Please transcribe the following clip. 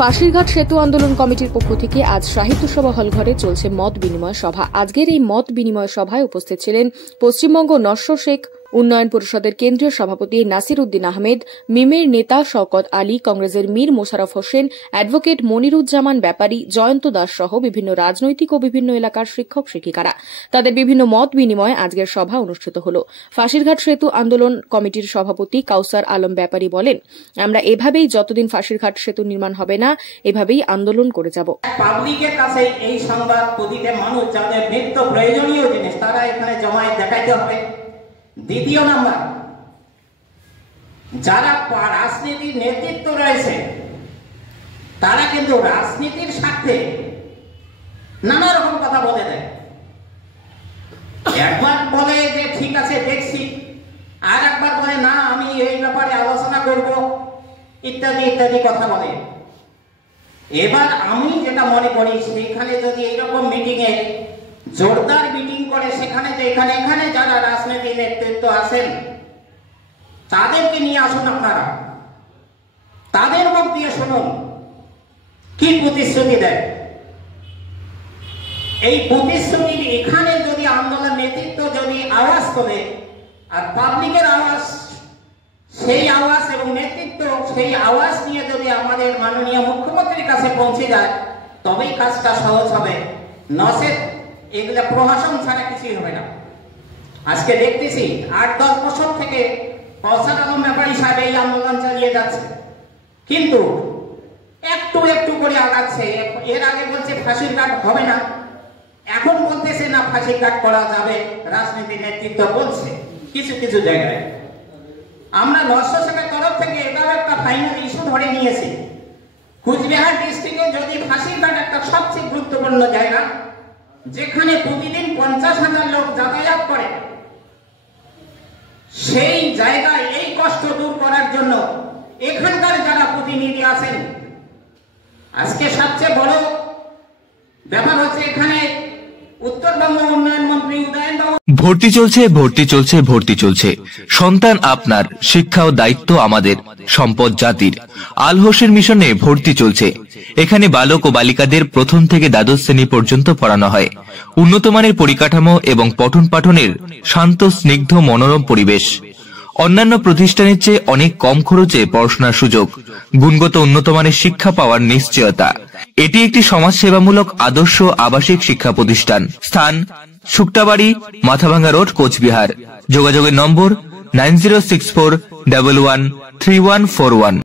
ফাঁসিরঘাট সেতু আন্দোলন কমিটির পক্ষ থেকে আজ সাহিত্য সভা হলঘরে চলছে মত বিনিময় সভা। আজকের এই মত বিনিময় সভায় উপস্থিত ছিলেন পশ্চিমবঙ্গ নস্য শেখ উন্নয়ন পরিষদের কেন্দ্রীয় সভাপতি নাসির উদ্দিন আহমেদ, মিমের নেতা শওকত আলী, কংগ্রেসের মীর মোশাররফ হোসেন, অ্যাডভোকেট মনিরুজ্জামান ব্যাপারী, জয়ন্ত দাস সহ বিভিন্ন রাজনৈতিক ও বিভিন্ন এলাকার শিক্ষক শিক্ষিকারা। তাদের বিভিন্ন মত বিনিময়ে আজকের সভা অনুষ্ঠিত হল। ফাঁসিরঘাট সেতু আন্দোলন কমিটির সভাপতি কাউসার আলম ব্যাপারী বলেন, আমরা এভাবেই যতদিন ফাঁসিরঘাট সেতু নির্মাণ হবে না এভাবেই আন্দোলন করে যাব। পাবলিকের কাছে এই সংবাদ প্রতিটা মানুষ যাদের নিত্য প্রয়োজনীয় জিনিস তারা এখানে জমায়েত দেখাইতে হবে। দ্বিতীয় নাম্বার, যারা রাজনীতির নেতৃত্ব রয়েছে তারা কিন্তু রাজনীতির স্বার্থে নানা রকম কথা বলে দেয়। একবার বলে যে ঠিক আছে দেখছি, আর একবার বলে না আমি এই ব্যাপারে আলোচনা করব, ইত্যাদি ইত্যাদি কথা বলে। এবার আমি যেটা মনে করি, সেখানে যদি এইরকম মিটিং এ জোরদার মিটিং করে সেখানে যে এখানে যারা রাজনীতি নেতৃত্ব আছেন তাদেরকে নিয়ে আসুন, আপনারা তাদের মুখ দিয়ে শুনুন কি প্রতিশ্রুতি দেয়। এই প্রতিশ্রুতি এখানে যদি আন্দোলন নেতৃত্ব যদি আওয়াজ তোলে আর পাবলিকের আওয়াজ সেই আওয়াজ এবং নেতৃত্ব সেই আওয়াজ নিয়ে যদি আমাদের মাননীয় মুখ্যমন্ত্রীর কাছে পৌঁছে যায় তবেই কাজটা সহজ হবে, নচেত এগুলা প্রশাসন ছাড়া কিছুই হবে না। আজকে দেখতেছি ৮-১০ বছর থেকে কাউসার আলম ব্যাপারী সাহেব এই আন্দোলন চালিয়ে যাচ্ছে, কিন্তু একটু একটু করে আগাচ্ছে। এর আগে বলছে ফাঁসিরঘাট হবে না, এখন বলতেছে না ফাঁসিরঘাট করা যাবে। রাজনীতি নেতৃত্ব বলছে কিছু কিছু জায়গায়। আমরা নস্য শেখের তরফ থেকে এটাও একটা ফাইনাল ইস্যু ধরে নিয়েছি, কুচবিহার ডিস্ট্রিক্টে যদি ফাঁসিরঘাট একটা সবচেয়ে গুরুত্বপূর্ণ জায়গা, যেখানে প্রতিদিন ৫০,০০০ লোক যাতায়াত করে, সেই জায়গায় এই কষ্ট দূর করার জন্য এখানকার যারা প্রতিনিধি আছেন, আজকে সবচেয়ে বড় ব্যাপার হচ্ছে এখানে উত্তরবঙ্গ উন্নয়ন মন্ত্রী উদয়নবাবু ভর্তি চলছে। সন্তান আপনার, শিক্ষা ও দায়িত্ব আমাদের, সম্পদ জাতির। আল হোসেন মিশনে ভর্তি চলছে। এখানে বালক ও বালিকাদের প্রথম থেকে দ্বাদশ শ্রেণী পর্যন্ত পড়ানো হয়। উন্নত মানের পরিকাঠামো এবং পঠন পাঠনের শান্ত স্নিগ্ধ মনোরম পরিবেশ। অন্যান্য প্রতিষ্ঠানের চেয়ে অনেক কম খরচে পড়াশোনার সুযোগ, গুণগত উন্নত মানের শিক্ষা পাওয়ার নিশ্চয়তা। এটি একটি সমাজসেবামূলক আদর্শ আবাসিক শিক্ষা প্রতিষ্ঠান। স্থান শুক্তাবাড়ি, মাথাভাঙ্গা রোড, কোচবিহার। যোগাযোগের নম্বর 9064113141।